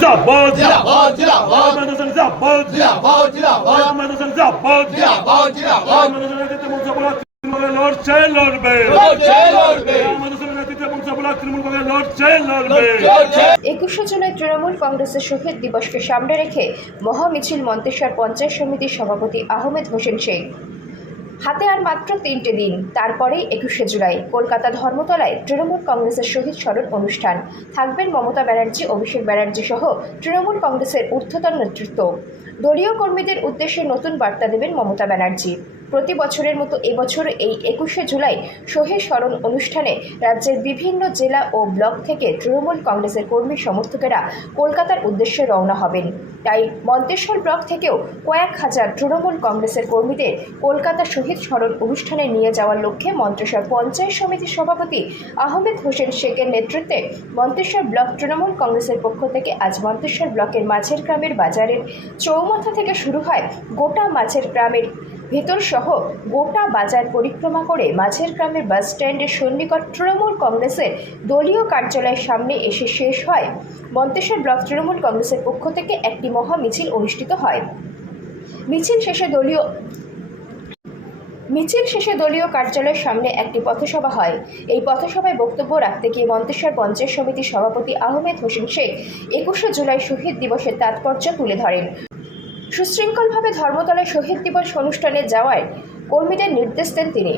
জিন্দাবাদ জিন্দাবাদ জিন্দাবাদ মেধাসন জিন্দাবাদ জিন্দাবাদ জিন্দাবাদ মেধাসন জিন্দাবাদ জিন্দাবাদ জিন্দাবাদ মেধাসন নেতৃত্বে মুনসিপাল তৃণমূল লড়ছে লড়বে লড়ছে লড়বে মেধাসন নেতৃত্বে মুনসিপাল তৃণমূল লড়ছে লড়বে। 21শে জুলাই তৃণমূল কংগ্রেসের শহীদ দিবসকে সামনে রেখে মহামিছিল মন্তেশ্বর পঞ্চায়েত সমিতির সভাপতি আহমেদ হোসেন শেখ। হাতে আর মাত্র 3টে দিন, তারপরেই 21শে জুলাই কলকাতা ধর্মতলায় তৃণমূল কংগ্রেসের শহীদ স্মরণ অনুষ্ঠান। থাকবেন মমতা ব্যানার্জি, অভিষেক ব্যানার্জি সহ তৃণমূল কংগ্রেসের ঊর্ধ্বতন নেতৃত্ব। দলীয় কর্মীদের উদ্দেশ্যে নতুন বার্তা দেবেন মমতা ব্যানার্জি। প্রতি বছরের মতো এবছর এই 21শে জুলাই শহীদ স্মরণ অনুষ্ঠানে রাজ্যের বিভিন্ন জেলা ও ব্লক থেকে তৃণমূল কংগ্রেসের কর্মী সমর্থকেরা কলকাতার উদ্দেশ্যে রওনা হবেন। তাই মন্তেশ্বর ব্লক থেকেও কয়েক হাজার তৃণমূল কংগ্রেসের কর্মীদের কলকাতা শহীদ স্মরণ অনুষ্ঠানে নিয়ে যাওয়ার লক্ষ্যে মন্তেশ্বর পঞ্চায়েত সমিতির সভাপতি আহমেদ হোসেন শেখের নেতৃত্বে মন্তেশ্বর ব্লক তৃণমূল কংগ্রেসের পক্ষ থেকে আজ মন্তেশ্বর ব্লকের মাঝের গ্রামের বাজারের চৌমাথা থেকে শুরু হয় গোটা মাঝের গ্রামের ভেতর সহ গোটা বাজার পরিক্রমা করে মাঝের গ্রামের বাস স্ট্যান্ডের সন্নিকট তৃণমূল কংগ্রেসের দলীয় কার্যালয়ের সামনে এসে শেষ হয়। মন্তেশ্বর ব্লক তৃণমূল কংগ্রেসের পক্ষ থেকে একটি মহা মিছিল অনুষ্ঠিত হয়। মিছিল শেষে দলীয় কার্যালয়ের সামনে একটি পথসভা হয়। এই পথসভায় বক্তব্য রাখতে গিয়ে মন্তেশ্বর পঞ্চায়েত সমিতির সভাপতি আহমেদ হোসেন শেখ 21শে জুলাই শহীদ দিবসের তাৎপর্য তুলে ধরেন। সুশৃঙ্খলভাবে ধর্মতলায় শহীদ দিবস অনুষ্ঠানে যাওয়ায় কর্মীদের নির্দেশ দেন তিনি।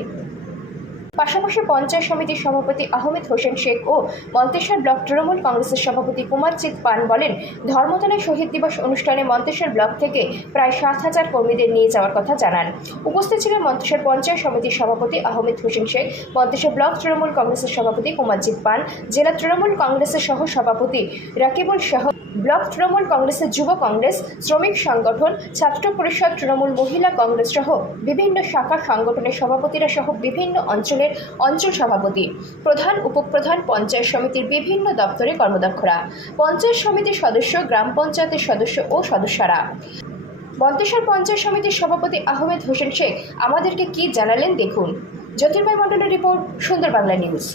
পাশাপাশি পঞ্চায়েত সমিতির সভাপতি আহমেদ হোসেন শেখ ও মন্তেশ্বর ব্লক তৃণমূল কংগ্রেসের সভাপতি কুমারজিৎ পান বলেন, ধর্মতলায় শহীদ দিবস অনুষ্ঠানে মন্তেশ্বর ব্লক থেকে প্রায় 7,000 কর্মীদের নিয়ে যাওয়ার কথা জানান। উপস্থিত ছিলেন মন্তেশ্বর পঞ্চায়েত সমিতির সভাপতি আহমেদ হোসেন শেখ, মন্তেশ্বর ব্লক তৃণমূল কংগ্রেসের সভাপতি কুমারজিৎ পান, জেলা তৃণমূল কংগ্রেসের সহ সভাপতি রাকিবুল সহ ব্লক তৃণমূল কংগ্রেসের যুব কংগ্রেস, শ্রমিক সংগঠন, ছাত্র পরিষদ, তৃণমূল মহিলা কংগ্রেস সহ বিভিন্ন শাখা সংগঠনের সভাপতিরা সহ বিভিন্ন অঞ্চলের অঞ্চল সভাপতি, প্রধান, উপপ্রধান, পঞ্চায়েত সমিতির বিভিন্ন দপ্তরে কর্মদক্ষরা, পঞ্চায়েত সমিতির সদস্য, গ্রাম পঞ্চায়েতের সদস্য ও সদস্যরা। মন্তেশ্বর পঞ্চায়েত সমিতির সভাপতি আহমেদ হোসেন শেখ আমাদেরকে কি জানালেন দেখুন। জ্যোতির্ময় মণ্ডলের রিপোর্ট, সুন্দর বাংলা নিউজ।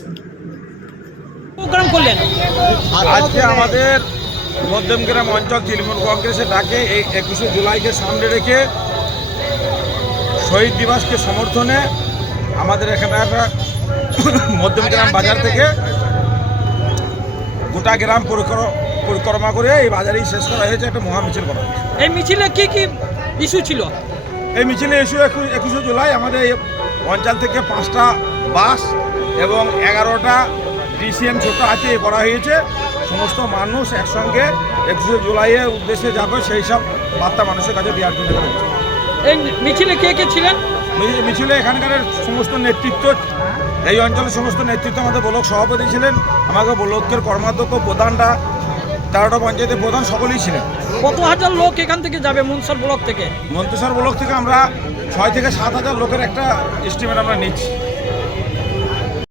আজকে আমাদের মধ্যমগ্রাম অঞ্চল তৃণমূল কংগ্রেসের ডাকে এই 21শে জুলাইকে সামনে রেখে শহীদ দিবসকে সমর্থনে আমাদের এখানে একটা মধ্যমগ্রাম বাজার থেকে গোটা গ্রাম পরিক্রমা করে এই বাজারেই শেষ করা হয়েছে, একটা মহামিছিল করা হয়েছে। এই মিছিলে কি কি ইস্যু ছিল? এই মিছিলে ইস্যু 21শে জুলাই আমাদের এই অঞ্চল থেকে 5টা বাস এবং 11টা ডিসিএম ছোট আছে করা হয়েছে। সমস্ত মানুষ একসঙ্গে 21শে জুলাইয়ের উদ্দেশ্যে যাবে, সেই সব বার্তা মানুষের কাছে দেওয়ার জন্য করেছে। এই মিছিলে কে কে ছিলেন? মিছিলে এখানকার সমস্ত নেতৃত্ব, এই অঞ্চলের সমস্ত নেতৃত্ব, আমাদের ব্লক সভাপতি ছিলেন, আমাদের ব্লকের কর্মাধ্যক্ষ, প্রধানরা, 13টা পঞ্চায়েতের প্রধান সকলেই ছিলেন। কত হাজার লোক এখান থেকে যাবে মন্তেশ্বর ব্লক থেকে? মন্তেশ্বর ব্লক থেকে আমরা 6 থেকে 7 হাজার লোকের একটা এস্টিমেট আমরা নিচ্ছি।